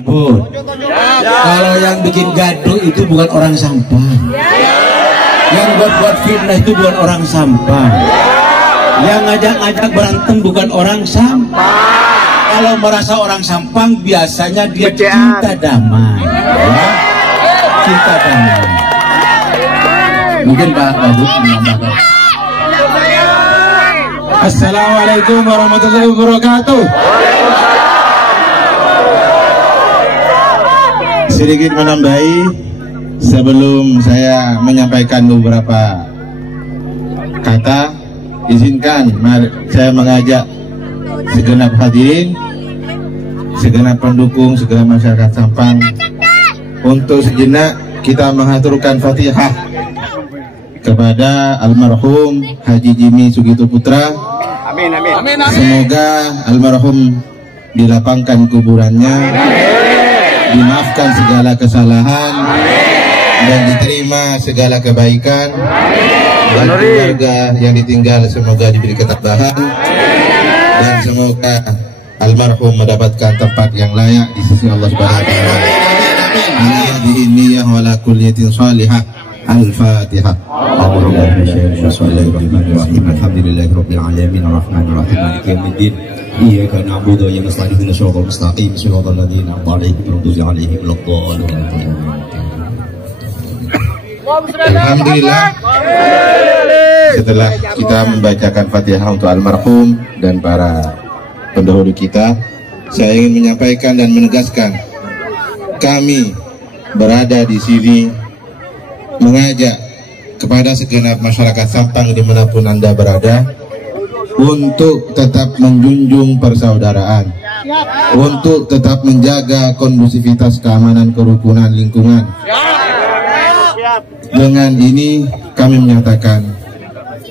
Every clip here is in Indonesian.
Bu, kalau yang bikin gaduh itu bukan orang sampah. Yang buat fitnah itu bukan orang sampah. Yang ngajak-ngajak berantem bukan orang sampah. Kalau merasa orang sampah biasanya dia cinta damai. Ya? Cinta damai. Mungkin Pak Bagus menambahkan. Assalamualaikum warahmatullahi wabarakatuh. Sedikit menambahi sebelum saya menyampaikan beberapa kata, izinkan saya mengajak segenap hadirin, segenap pendukung, segenap masyarakat Sampang untuk sejenak kita mengaturkan Fatihah kepada almarhum Haji Jimmy Sugito Putra. Amin, amin. Semoga almarhum dilapangkan kuburannya, dimaafkan segala kesalahan, dan diterima segala kebaikan, dan keluarga yang ditinggal semoga diberi ketabahan, dan semoga almarhum mendapatkan tempat yang layak di sisi Allah Subhanahu wa taala. Amin. Wala kulliyatin salihah. Al-Fatihah. Alhamdulillahirabbil alamin arrahmanir rahim maliki yaumiddin. Iyyaka na'budu wa iyyaka nasta'in ihdinas siratal mustaqim siratal ladzina an'amta 'alaihim ghairil alaihim waladdallin. Alhamdulillah, setelah kita membacakan Fatihah untuk almarhum dan para pendahulu kita, saya ingin menyampaikan dan menegaskan, kami berada di sini mengajak kepada segenap masyarakat Sampang dimanapun Anda berada untuk tetap menjunjung persaudaraan, untuk tetap menjaga kondusivitas keamanan kerukunan lingkungan. Dengan ini kami menyatakan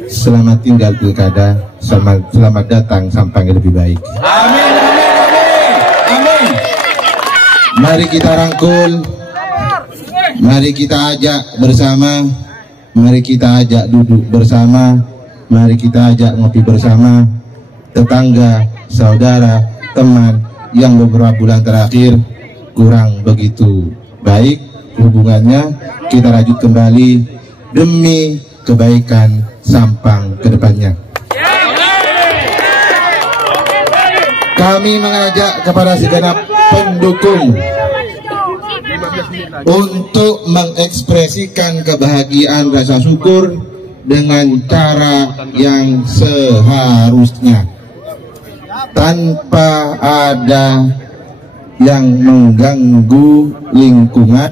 selamat tinggal pilkada, selamat datang Sampang yang lebih baik. Amin, amin, amin, amin. Mari kita rangkul, mari kita ajak bersama, mari kita ajak duduk bersama, mari kita ajak ngopi bersama, tetangga, saudara, teman yang beberapa bulan terakhir kurang begitu baik hubungannya, kita rajut kembali demi kebaikan Sampang ke depannya. Kami mengajak kepada segenap pendukung untuk mengekspresikan kebahagiaan rasa syukur dengan cara yang seharusnya, tanpa ada yang mengganggu lingkungan,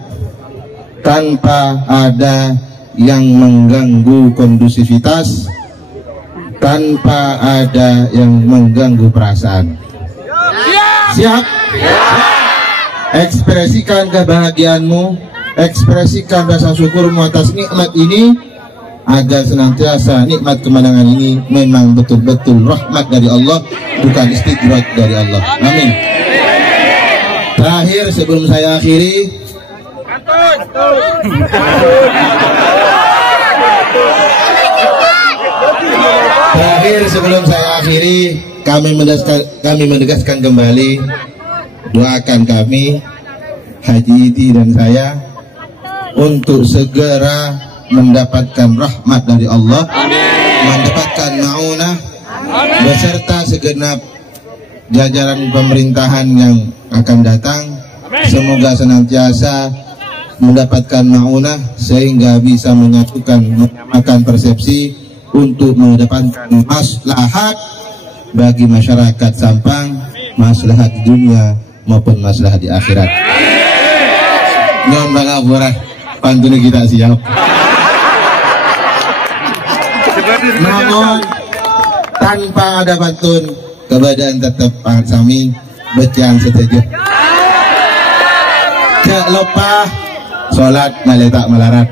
tanpa ada yang mengganggu kondusivitas, tanpa ada yang mengganggu perasaan. Siap? Ekspresikan kebahagiaanmu, ekspresikan rasa syukurmu atas nikmat ini, agar senantiasa nikmat kemenangan ini memang betul-betul rahmat dari Allah, bukan istidraj dari Allah. Amin. Terakhir sebelum saya akhiri, kami menegaskan kembali, doakan kami, Haji Iti dan saya, untuk segera mendapatkan rahmat dari Allah, mendapatkan ma'unah, beserta segenap jajaran pemerintahan yang akan datang. Semoga senantiasa mendapatkan ma'unah sehingga bisa menyatukan persepsi untuk mengedepankan maslahat bagi masyarakat Sampang, maslahat di dunia maupun maslahat di akhirat. Nyon bangapura pantun kita siap. Namun tanpa ada pantun, kebadan tetap sami bacaan setuju. Gak lupa sholat maletak melarat.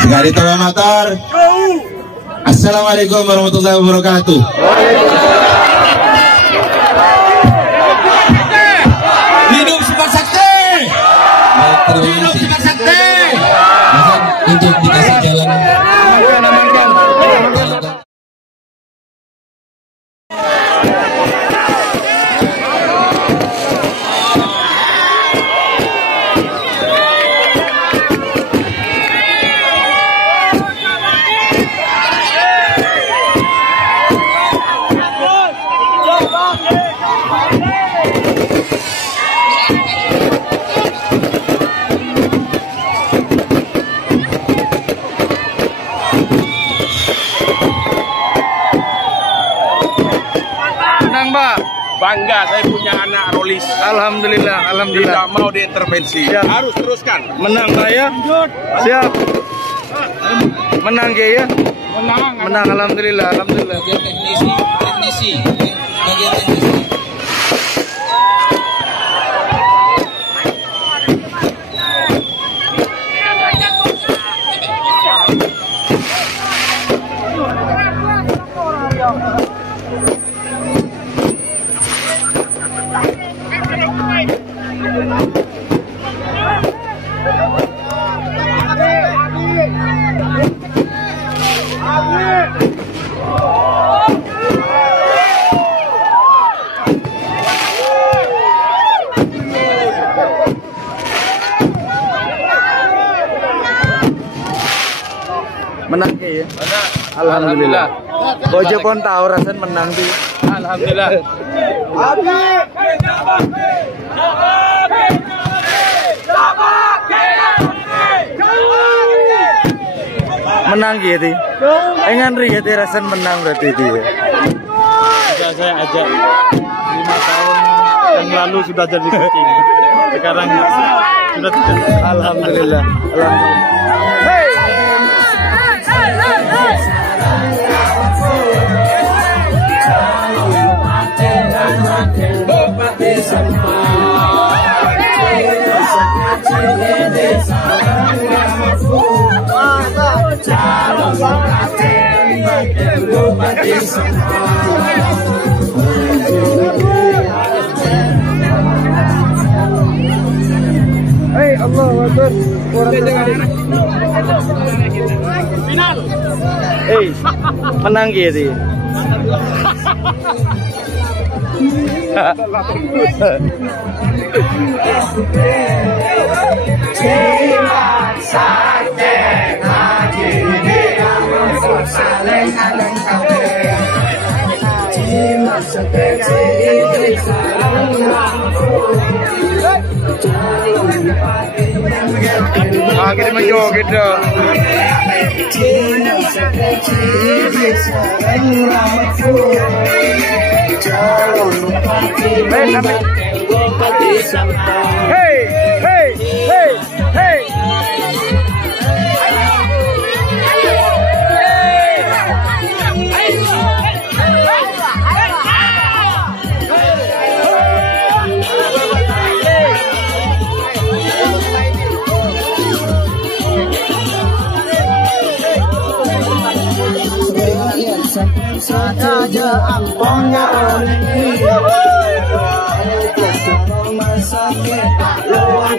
Sekali tawa motor. Assalamualaikum warahmatullahi wabarakatuh. Hidup Sumpah Sakti. Hidup Sumpah Sakti. Untuk dikasih jalan. saya punya anak Rolis. Alhamdulillah, alhamdulillah. Tidak mau diintervensi. Siap. Harus teruskan. Menang Pak ya? Siap. Menang ya? Menang, alhamdulillah, alhamdulillah. Teknisi. Bagian teknisi. Menang ya? Alhamdulillah. Bojo pun tahu rasanya menang tuh. Alhamdulillah. Menang gitu. Engan gitu rasanya menang berarti itu ya. Saya ajak 5 tahun yang lalu sudah jadi tim. Sekarang sudah tidak. Alhamdulillah. Alhamdulillah. Hey. Hey, Allahu Akbar. Final. Hey, menang gitu. Kita menjoget dong. Hey, hey, hey, hey. Saja amponnya oleh dia, rumah sakit luar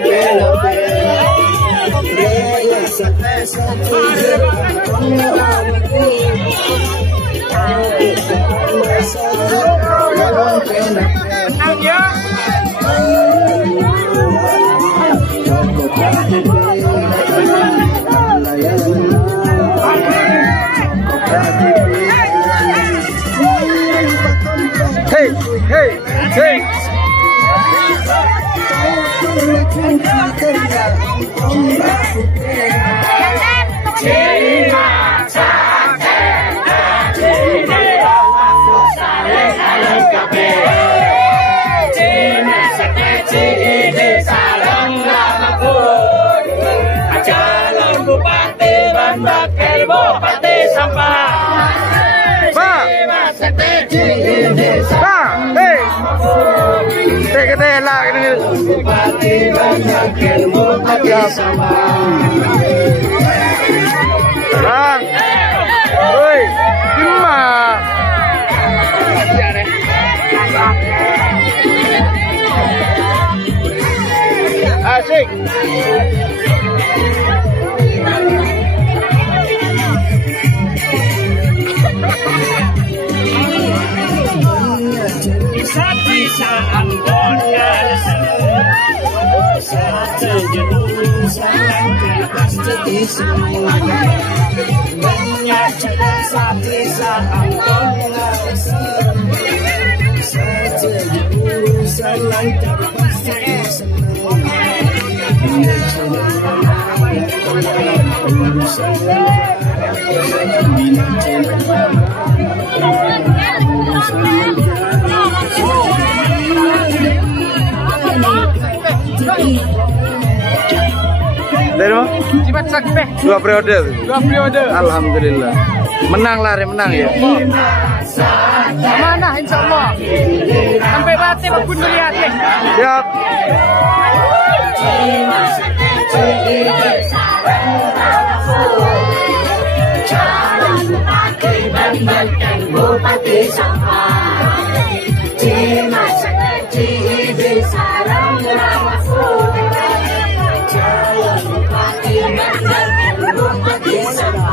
Hey, hey, hey. Bupati Sampang. Asik. Bisa Ambon satu jenuh sangat pasti semua banyak cerita bisa Ambon satu jenuh sangat pasti semua Dari mana? Cimat Sakpeh. 2 periode. 2 periode. Alhamdulillah. Menang lari menang ya. Mana insya Allah. Sampai batik pun melihat. Siap. Jangan lupa kembalikan Bupati Sampang. Cimat seperti besaran rawaku. Jangan lupa kembalikan Bupati Sampang.